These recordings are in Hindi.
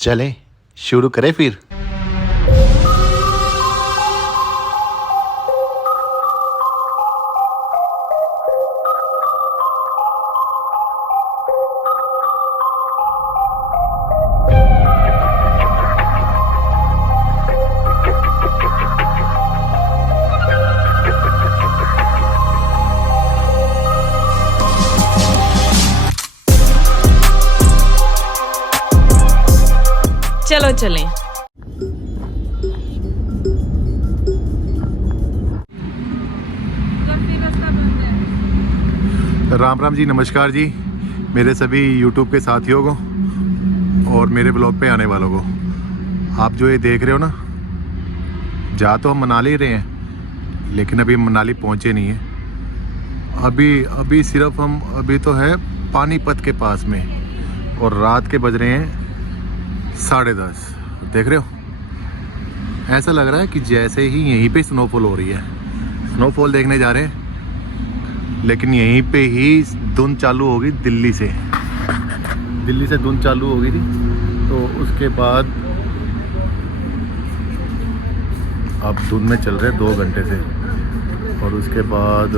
चलें शुरू करें फिर। चलो चलें। राम राम जी, नमस्कार जी मेरे सभी YouTube के साथियों को और मेरे ब्लॉग पे आने वालों को। आप जो ये देख रहे हो ना, जा तो हम मनाली रहे हैं लेकिन अभी मनाली पहुंचे नहीं हैं। अभी सिर्फ हम अभी तो है पानीपत के पास में और रात के बज रहे हैं 10:30। देख रहे हो, ऐसा लग रहा है कि जैसे ही यहीं पे स्नोफॉल हो रही है। स्नोफॉल देखने जा रहे हैं लेकिन यहीं पे ही धुंध चालू होगी। दिल्ली से धुंध चालू हो गई थी, तो उसके बाद अब धुंध में चल रहे हैं 2 घंटे से, और उसके बाद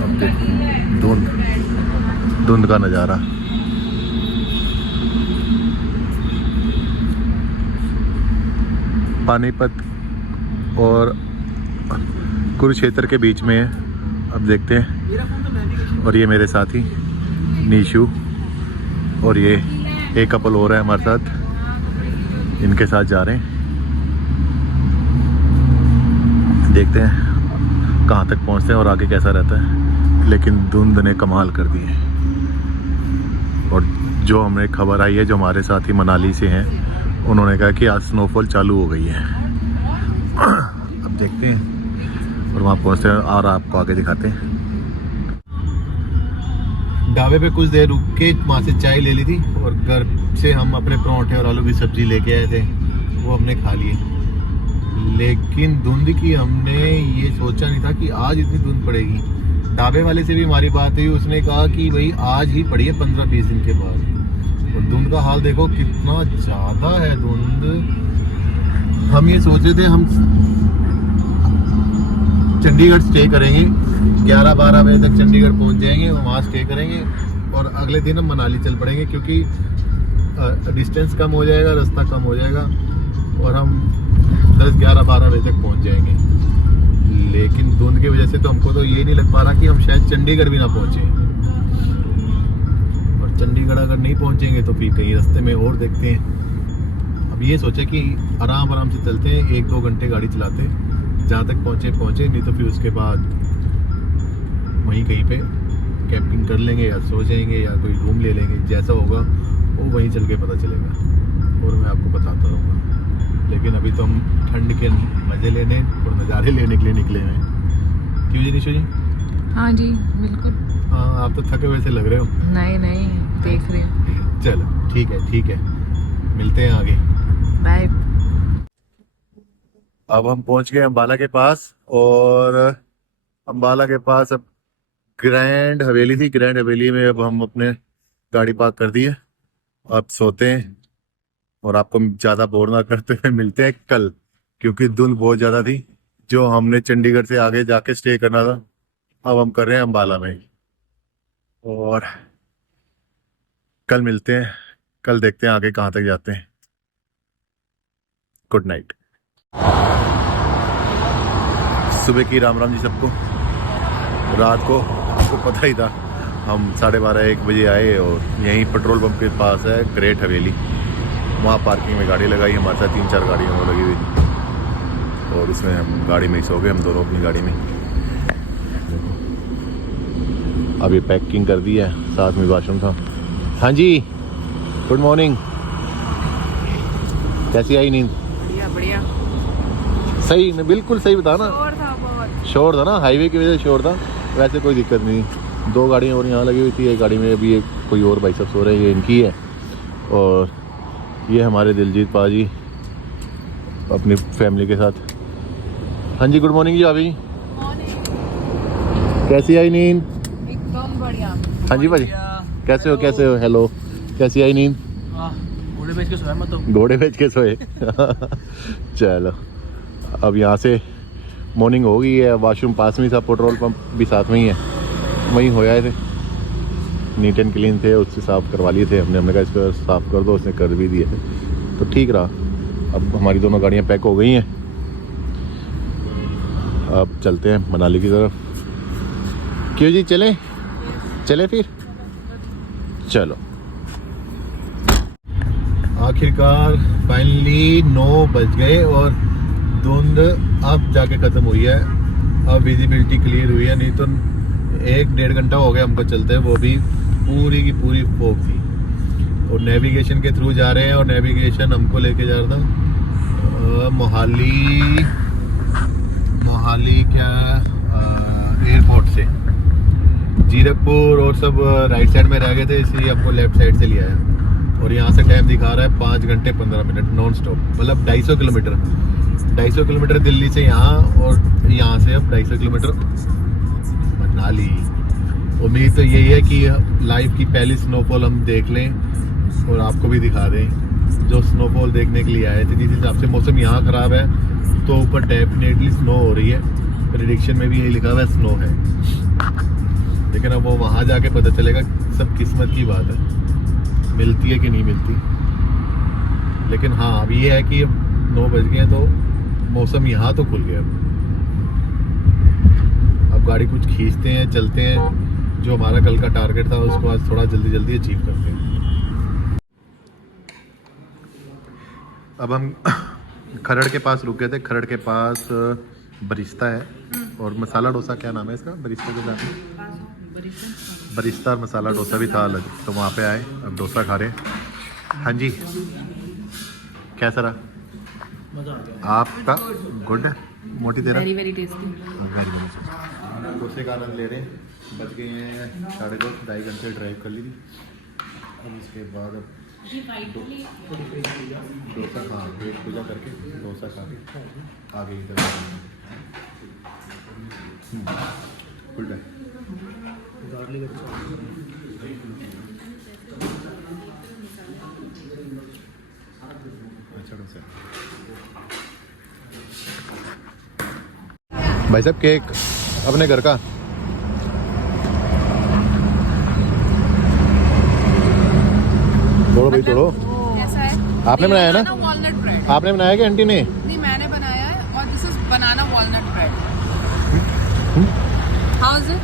अब देखो धुंध का नज़ारा। पानीपत और कुरुक्षेत्र के बीच में है। अब देखते हैं। और ये मेरे साथी नीशू और ये एक कपल हो रहा है हमारे साथ, इनके साथ जा रहे हैं। देखते हैं कहाँ तक पहुँचते हैं और आगे कैसा रहता है। लेकिन धुंध ने कमाल कर दी है। और जो हमें खबर आई है, जो हमारे साथी मनाली से हैं, उन्होंने कहा कि आज स्नोफॉल चालू हो गई है। अब देखते हैं और वहाँ पहुँचते हैं और आपको आगे दिखाते हैं। ढाबे पे कुछ देर रुक के वहाँ से चाय ले ली थी और घर से हम अपने पराठे और आलू की सब्जी लेके आए थे, वो हमने खा लिए। लेकिन धुंध की हमने ये सोचा नहीं था कि आज इतनी धुंध पड़ेगी। ढाबे वाले से भी हमारी बात हुई, उसने कहा कि भाई आज ही पड़ी है 15-20 दिन के बाद। और धुंध का हाल देखो कितना ज़्यादा है धुंध। हम ये सोच रहे थे हम चंडीगढ़ स्टे करेंगे, 11-12 बजे तक चंडीगढ़ पहुंच जाएंगे, वहाँ स्टे करेंगे और अगले दिन हम मनाली चल पड़ेंगे, क्योंकि डिस्टेंस कम हो जाएगा, रास्ता कम हो जाएगा और हम 10-11-12 बजे तक पहुंच जाएंगे। लेकिन धुंध की वजह से तो हमको तो ये नहीं लग पा रहा कि हम शायद चंडीगढ़ भी ना पहुँचें। चंडीगढ़ अगर नहीं पहुंचेंगे तो फिर कहीं रास्ते में और देखते हैं। अब ये सोचा कि आराम से चलते हैं, 1-2 घंटे गाड़ी चलाते हैं, जहाँ तक पहुँचे, नहीं तो फिर उसके बाद वहीं कहीं पे कैंपिंग कर लेंगे या सो जाएंगे या कोई रूम ले लेंगे। जैसा होगा वो वहीं चल के पता चलेगा और मैं आपको बताता रहूँगा। लेकिन अभी तो हम ठंड के मज़े लेने और नज़ारे लेने के लिए निकले हैं। क्यों जी निशु जी? हाँ जी बिल्कुल। हाँ, आप तो थके हुए से लग रहे हो। नहीं देख रहे हो। चलो ठीक है, मिलते हैं आगे। बाय। अब हम पहुंच गए अम्बाला के पास, और अम्बाला के पास अब ग्रैंड हवेली थी। ग्रैंड हवेली में अब हम अपने गाड़ी पार्क कर दी है। अब सोते हैं और आपको ज़्यादा बोर ना करते हुए मिलते हैं कल, क्योंकि धुंध बहुत ज़्यादा थी। जो हमने चंडीगढ़ से आगे जाके स्टे करना था, अब हम कर रहे हैं अम्बाला में, और कल मिलते हैं। कल देखते हैं आगे कहाँ तक जाते हैं। Good night. सुबह की राम राम जी सबको। रात को आपको पता ही था, हम 12:30-1 बजे आए और यहीं पेट्रोल पंप के पास है ग्रेट हवेली, वहाँ पार्किंग में गाड़ी लगाई। हमारे साथ 3-4 गाड़ियों लगी हुई थी और उसमें हम गाड़ी में ही सो गए, हम दोनों अपनी गाड़ी में। अभी पैकिंग कर दी है, साथ में वॉशरूम था। हाँ जी, गुड मॉर्निंग। कैसी आई नींद? बढ़िया। सही न, बिल्कुल सही बता ना। शोर था ना, हाईवे की वजह से शोर था, वैसे कोई दिक्कत नहीं। 2 गाड़ियाँ और यहाँ लगी हुई थी। एक गाड़ी में अभी एक कोई और भाई साहब सो रहे हैं, ये इनकी है। और ये हमारे दिलजीत पाजी अपनी फैमिली के साथ। हाँ जी, गुड मॉर्निंग जी। अभी कैसी आई नींद? एकदम बढ़िया। हाँ जी भाजी, कैसे हो? हेलो, कैसी आई नींद? पूरे घोड़े बेच के सोया मैं तो। घोड़े बेच के सोए। चलो अब यहाँ से मॉर्निंग हो गई है। वॉशरूम पास में ही था, पेट्रोल पंप भी साथ में ही है, वहीं हो आए थे। नीट एंड क्लीन थे, उससे साफ़ करवा लिए थे हमने कहा इसको साफ़ कर दो, उसने कर भी दिए थे तो ठीक रहा। अब हमारी दोनों गाड़ियाँ पैक हो गई हैं, अब चलते हैं मनाली की तरफ। क्यों जी, चलें चले फिर चलो। आखिरकार फाइनली 9 बज गए और धुंध अब जाके ख़त्म हुई है। अब विजिबिलिटी क्लियर हुई है, नहीं तो 1-1.5 घंटा हो गया हमको चलते हैं, वो भी पूरी की पूरी फोग थी। और नेविगेशन के थ्रू जा रहे हैं और नेविगेशन हमको लेके जा रहा था मोहाली क्या एयरपोर्ट से। जीरकपुर और सब राइट साइड में रह गए थे, इसलिए हमको लेफ्ट साइड से लिया है। और यहाँ से टाइम दिखा रहा है 5 घंटे 15 मिनट नॉन स्टॉप, मतलब 250 किलोमीटर। 250 किलोमीटर दिल्ली से यहाँ, और यहाँ से अब 250 किलोमीटर मनाली। उम्मीद तो यही है कि लाइफ की पहली स्नोफॉल हम देख लें और आपको भी दिखा दें। जो स्नोफॉल देखने के लिए आए थे, जिस हिसाब से मौसम यहाँ ख़राब है तो ऊपर डेफिनेटली स्नो हो रही है। प्रेडिक्शन में भी यही लिखा हुआ है स्नो है, लेकिन अब वो वहाँ जाके पता चलेगा। सब किस्मत की बात है, मिलती है कि नहीं मिलती। लेकिन हाँ, अब ये है कि अब 9 बज गए हैं तो मौसम यहाँ तो खुल गया। अब गाड़ी कुछ खींचते हैं, चलते हैं। जो हमारा कल का टारगेट था उसको आज थोड़ा जल्दी जल्दी अचीव करते हैं। अब हम खरड़ के पास रुके थे। खरड़ के पास बरिस्ता है और मसाला डोसा, क्या नाम है इसका, बरिस्ता के साथ बरिस्ता और मसाला डोसा भी था अलग, तो वहाँ पे आए, अब डोसा खा रहे हैं। हाँ जी, कैसा रहा मजा आ गया। आपका? गुड है। मोटी तेरा? Very very tasty. डोसे का आनंद ले रहे हैं। बच गए हैं 2:30, 2.5 घंटे ड्राइव कर ली थी। अब इसके बाद अब डोसा खा, पेट पूजा करके डोसा खा के आगे की तरफ गुड है। गार्लिक अच्छा डोसा। भाई साहब केक अपने घर का तोड़ो भाई, तोड़ो। कैसा है? आपने बनाया ना? Walnut bread. आपने बनाया कि आंटी ने? नहीं, मैंने बनाया है, और this is banana walnut bread. How is it?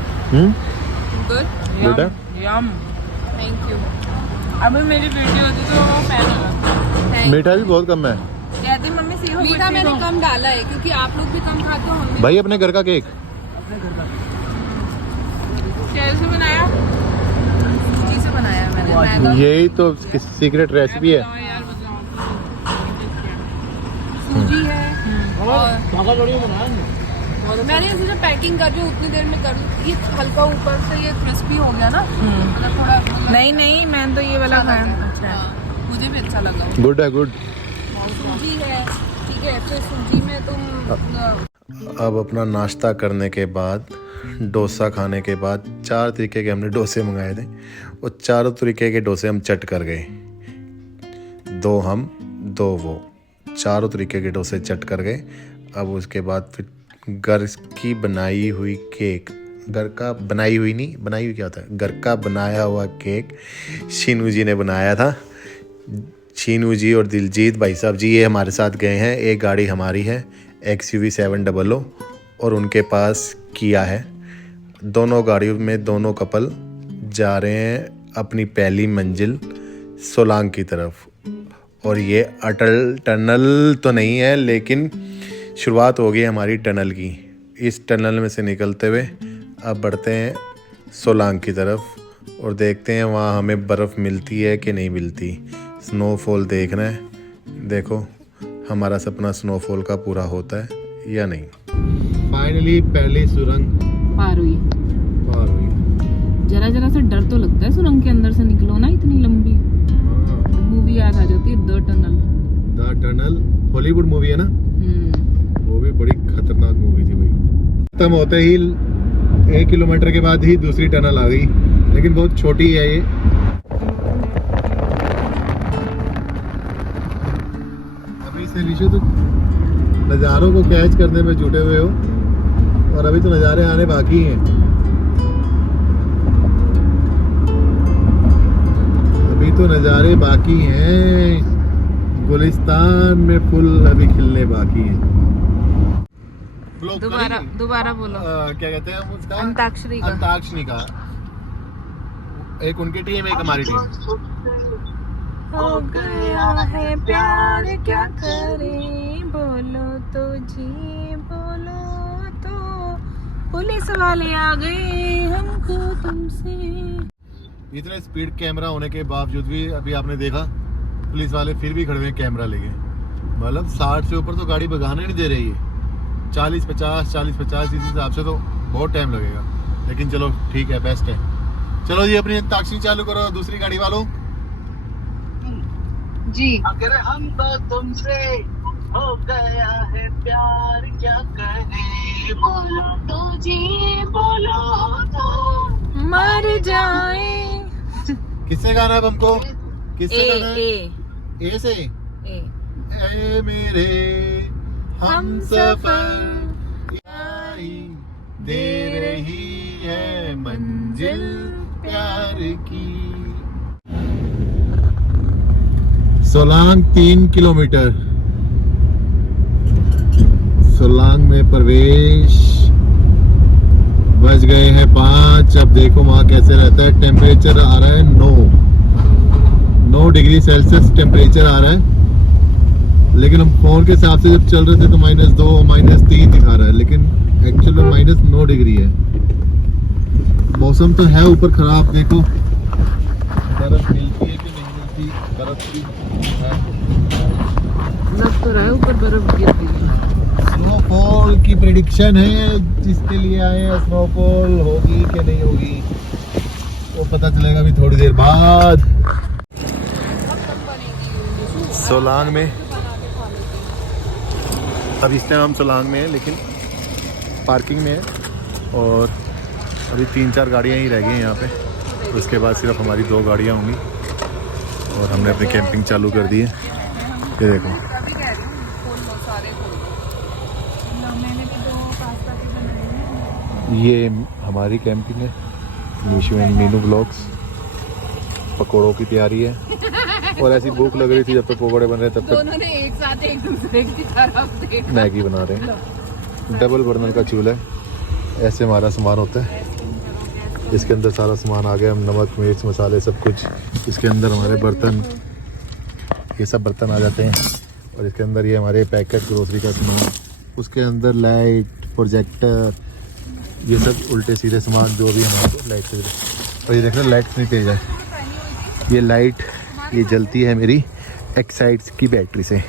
Good. Good है। यम। Thank you. अभी मेरी वीडियो होती तो वो फैन होगा। मीठा भी बहुत कम है कहती मम्मी सीहो। मीठा मैंने कम डाला है क्योंकि आप लोग भी कम खाते हो, हम भी। भाई। अपने घर का केक कैसे बनाया? सूजी से बनाया है मैंने। मैदा। यही तो सीक्रेट रेसिपी है। बताओ यार, बताओ। सूजी है और धागा जोड़ी बनाया मैंने इसे जो पैकिंग कर रही हूँ उतनी देर में कर लूँ। ये हल्का ऊपर से ये क्रिस्पी हो गया ना, मतलब थोड़ा। नहीं मैंने तो ये वाला खाया। अच्छा, मुझे भी अच्छा लगा। गुड है, गुड। सूजी है, ठीक है। तो सूजी में तुम अब अपना नाश्ता करने के बाद, डोसा खाने के बाद, 4 तरीके के हमने डोसे मंगाए थे। वो चारों तरीके के डोसे हम चट कर गए। 2 हम 2 वो, चारों तरीके के डोसे चट कर गए। अब उसके बाद फिर घर की बनाई हुई केक, घर का बनाई हुई नहीं, बनाई हुई क्या होता है, घर का बनाया हुआ केक शीनू जी ने बनाया था। शीनू जी और दिलजीत भाई साहब जी ये हमारे साथ गए हैं। एक गाड़ी हमारी है XUV 700 और उनके पास किया है। दोनों गाड़ियों में दोनों कपल जा रहे हैं अपनी पहली मंजिल सोलांग की तरफ। और ये अटल टनल तो नहीं है, लेकिन शुरुआत हो गई हमारी टनल की। इस टनल में से निकलते हुए अब बढ़ते हैं सोलांग की तरफ और देखते हैं वहाँ हमें बर्फ़ मिलती है कि नहीं मिलती। स्नोफॉल देखना है, देखो हमारा सपना स्नोफॉल का पूरा होता है या नहीं। फाइनली पहली सुरंग पार हुई। जरा जरा सा डर तो लगता है सुरंग के अंदर से निकलो ना, इतनी लंबी। मूवी याद आ जाती है, द टनल। हॉलीवुड मूवी है ना, वो भी बड़ी खतरनाक मूवी थी भाई। खत्म होते ही 1 किलोमीटर के बाद ही दूसरी टनल आ गई, लेकिन बहुत छोटी है ये। अभी से ऋषि तो नज़ारों को कैच करने में जुटे हुए हो और अभी तो नज़ारे आने बाकी हैं। अभी तो नज़ारे बाकी हैं, गुलिस्तान में फूल अभी खिलने बाकी हैं। दोबारा बोलो। क्या कहते हैं हम उसका? अंताक्षरी का। अंताक्षरी का। एक उनकी टीम, एक हमारी टीम। हो गया है प्यार क्या करें, बोलो तो जी बोलो तो, पुलिस वाले आ गए हमको तुमसे। इतने स्पीड कैमरा होने के बावजूद भी अभी आपने देखा पुलिस वाले फिर भी खड़े हुए कैमरा लेके। मतलब 60 से ऊपर तो गाड़ी भगाने नहीं दे रही है। 40-50 इस हिसाब से तो बहुत टाइम लगेगा, लेकिन चलो ठीक है, बेस्ट है। चलो जी अपनी अंताक्षरी चालू करो दूसरी गाड़ी वालों जी। अगर हम तो तुमसे हो गया है प्यार क्या करें, बोलो तो जी बोलो तो मर जाए। किससे गाना है हमको? किससे गाना है? ए ए से। ए ए मेरे हम सफर यारी दे रही है मंजिल प्यार की। सोलांग 3 किलोमीटर। सोलांग में प्रवेश। बज गए हैं 5। अब देखो वहाँ कैसे रहता है। टेम्परेचर आ रहा है 9 डिग्री सेल्सियस टेम्परेचर आ रहा है, लेकिन हम फोन के हिसाब से जब चल रहे थे तो -2 -3 दिखा रहा है, लेकिन एक्चुअल में -9 डिग्री है। मौसम तो है ऊपर खराब। देखो बर्फ मिलती है कि नहीं मिलती, बर्फ भी है। लग तो रहा है ऊपर बर्फ गिर रही है। स्नोफॉल की प्रेडिक्शन है, जिसके लिए आए हैं। स्नोफॉल होगी कि नहीं होगी वो पता चलेगा अभी थोड़ी देर बाद। सोलांग में अब इस टाइम हम सोलांग में हैं, लेकिन पार्किंग में है और अभी 3-4 गाड़ियाँ ही रह गई हैं यहाँ पे। उसके बाद सिर्फ हमारी 2 गाड़ियाँ होंगी और हमने अपनी कैंपिंग चालू कर दी है। ये देखो अभी कह रही हूँ खोल लो, सारे खोल लो। मैंने भी 2 पास्ता के बनाए हैं। ये हमारी कैंपिंग है, मीशू एंड मीनू ब्लॉग्स। पकौड़ों की तैयारी है और ऐसी भूख लग रही थी जब तक पकौड़े बन रहे तब तक दोनों ने एक साथ एक दूसरे की तरफ देखा। मैगी बना रहे हैं। डबल बर्नर का चूल्हा है। ऐसे हमारा सामान होता है। इसके अंदर सारा सामान आ गया, नमक मिर्च मसाले सब कुछ। इसके अंदर हमारे बर्तन, ये सब बर्तन आ जाते हैं और इसके अंदर ये हमारे पैकेट ग्रोसरी का सामान। उसके अंदर लाइट, प्रोजेक्टर, ये सब उल्टे सीधे सामान जो भी हमारे लाइट से। और ये देखना लाइट कितनी तेज है। ये लाइट ये जलती है मेरी एक्साइड्स की बैटरी से। ये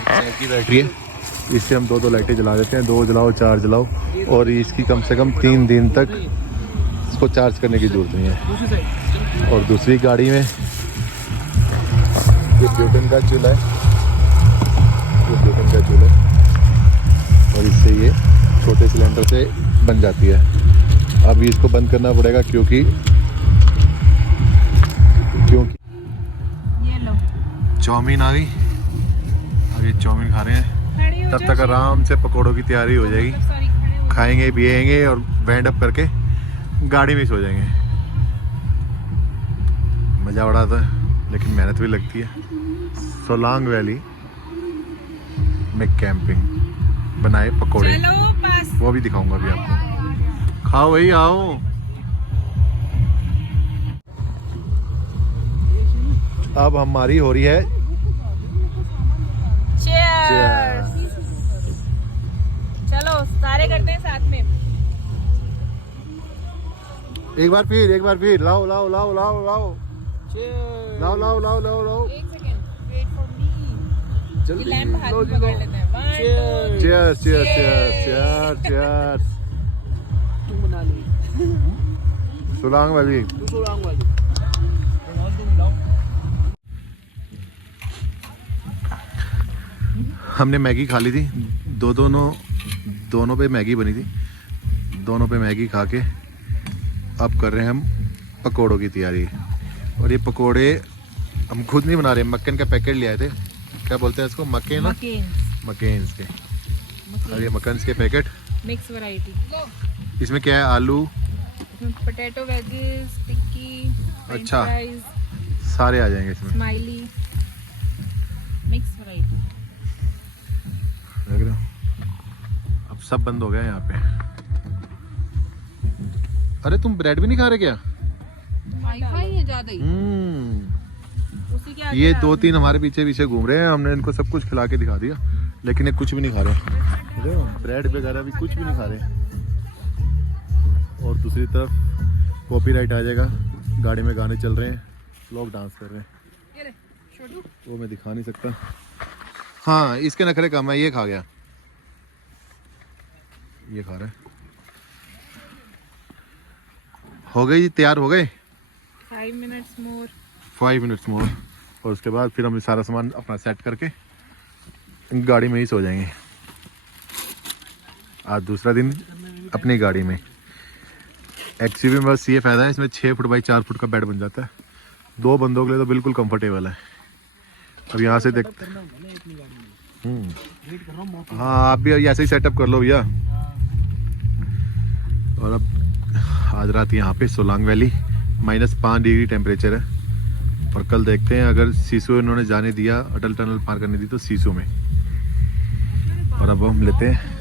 एक्साइड की बैटरी है, इससे हम 2 लाइटें जला देते हैं। 2 जलाओ 4 जलाओ, और इसकी कम से कम 3 दिन तक इसको चार्ज करने की जरूरत नहीं है। और दूसरी गाड़ी में ये ब्यूटेन का चूल्हा है, ये ब्यूटेन का चूल्हा है और इससे ये छोटे सिलेंडर से बन जाती है। अभी इसको बंद करना पड़ेगा क्योंकि ये लो चाउमीन आ गई। अभी चाउमीन खा रहे हैं, तब तक आराम से पकौड़ों की तैयारी हो जाएगी। खाएंगे पिएंगे और बैंड अप करके गाड़ी में सो जाएंगे। मज़ा उड़ाता है, लेकिन मेहनत भी लगती है। सोलांग वैली में कैंपिंग, बनाए पकौड़े, वो भी दिखाऊंगा अभी आपको। खाओ भाई आओ। अब हमारी हो रही है Cheers! चलो सारे करते हैं साथ में। एक बार फिर लाओ लाओ लाओ लाओ लाओ लाओ लाओ लाओ लाओ लाओ। एक सेकंड वेट फॉर मी। जल्दी लैंप हाथ लो में जी लो। पकड़ लेते हैं। 1 2 cheers cheers cheers cheers cheers. तुम बना ली सोलांग वैली। तू सोलांग वाली तुम मिलाओ। हमने मैगी खा ली थी। दोनों पे मैगी बनी थी। दोनों पे मैगी खा के अब कर रहे हैं हम पकोड़ों की तैयारी। और ये पकोड़े हम खुद नहीं बना रहे, मक्कन का पैकेट ले आए थे। क्या बोलते हैं इसको, मक्के ना, मकेन्स के। और ये मक्कन्स के पैकेट, मिक्स वैरायटी। इसमें क्या है, आलू, पोटैटो वेजेस, टिक्की, अच्छा, सारे आ जाएंगे इसमें। Smiley, mix variety. देख रहे हो, अब सब बंद हो गया यहाँ पे। अरे तुम ब्रेड भी नहीं खा रहे क्या? वाईफाई है ज्यादा ही। उसी के आगे ये 2-3 हमारे पीछे पीछे घूम रहे हैं, हमने इनको सब कुछ खिला के दिखा दिया, लेकिन ये कुछ भी नहीं खा रहे। देखो ब्रेड वगैरह भी कुछ भी नहीं खा रहे। और दूसरी तरफ कॉपीराइट आ जाएगा, गाड़ी में गाने चल रहे हैं, लोग डांस कर रहे हैं, ये ले, छोटू। वो मैं दिखा नहीं सकता। हाँ इसके नखरे कम है, ये खा गया, ये खा रहा है। हो गई, तैयार हो गए। 5 मिनट्स मोर। 5 मिनट्स मोर, और उसके बाद फिर हम सारा सामान अपना सेट करके गाड़ी में ही सो जाएंगे। आज दूसरा दिन अपनी गाड़ी में। एक्चुअली में बस ये फ़ायदा है, इसमें 6 फुट बाई 4 फुट का बेड बन जाता है। 2 बंदों के लिए तो बिल्कुल कंफर्टेबल है। अब यहाँ से देख, हाँ आप भी ऐसे ही सेटअप कर लो भैया। और अब आज रात यहाँ पे सोलांग वैली -5 डिग्री टेम्परेचर है। और कल देखते हैं, अगर सीसो इन्होंने जाने दिया, अटल टनल पार करने दी, तो सीसो में। और अब हम लेते हैं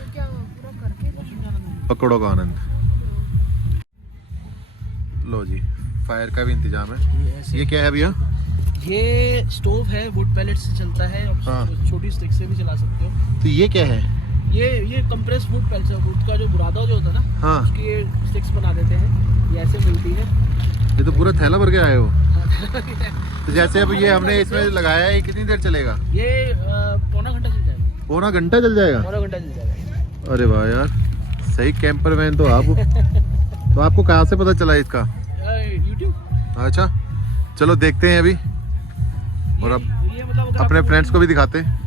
पकौड़ों का आनंद। लो जी, फायर का भी इंतजाम है। ये क्या है भैया? ये स्टोव है, वुड पैलेट से चलता है, और हाँ। छोटी स्टिक से भी चला सकते हो। तो ये क्या है? ये कंप्रेस वुड पैलेट है, वुड का जो बुरादा जो होता है ना, हाँ, उसकी ये स्टिक्स बना देते हैं, ये ऐसे मिलती है। ये तो पूरा थैला भर के आए हो। तो जैसे अब ये हमने इसमें लगाया है, ये कितनी देर चलेगा? ये पौना घंटा चल जाएगा। पौना घंटा चल जाएगा? पौना घंटा चल जाएगा। अरे वाह यार, सही कैंपर मैन तो आप। तो आपको कहाँ से पता चला इसका? यूट्यूब। अच्छा चलो देखते हैं अभी, और अब ये मतलब अगर अपने आपको फ्रेंड्स को भी दिखाते हैं।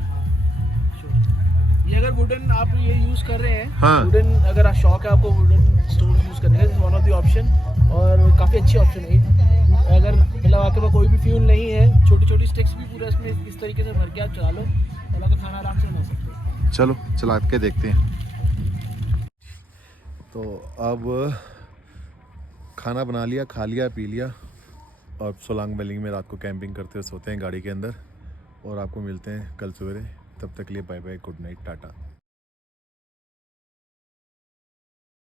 ये अगर वुडन आप ये यूज कर रहे हैं, हाँ। वुडन अगर आप शौक है आपको वुडन स्टोव यूज करने का, वन ऑफ द ऑप्शन, और काफी अच्छी ऑप्शन है। अगर मतलब आपके पास कोई भी फ्यूल नहीं है, छोटी छोटी स्टिक्स भी पूरा इसमें इस तरीके से भर के आप चला लो, और आपका खाना आराम से बना सकते हो। चलो चला के देखते हैं। तो अब खाना बना लिया, खा लिया, पी लिया, और सोलांग वैली में रात को कैंपिंग करते हुए सोते हैं गाड़ी के अंदर। और आपको मिलते हैं कल सवेरे, तब तक के लिए bye bye, good night, Tata.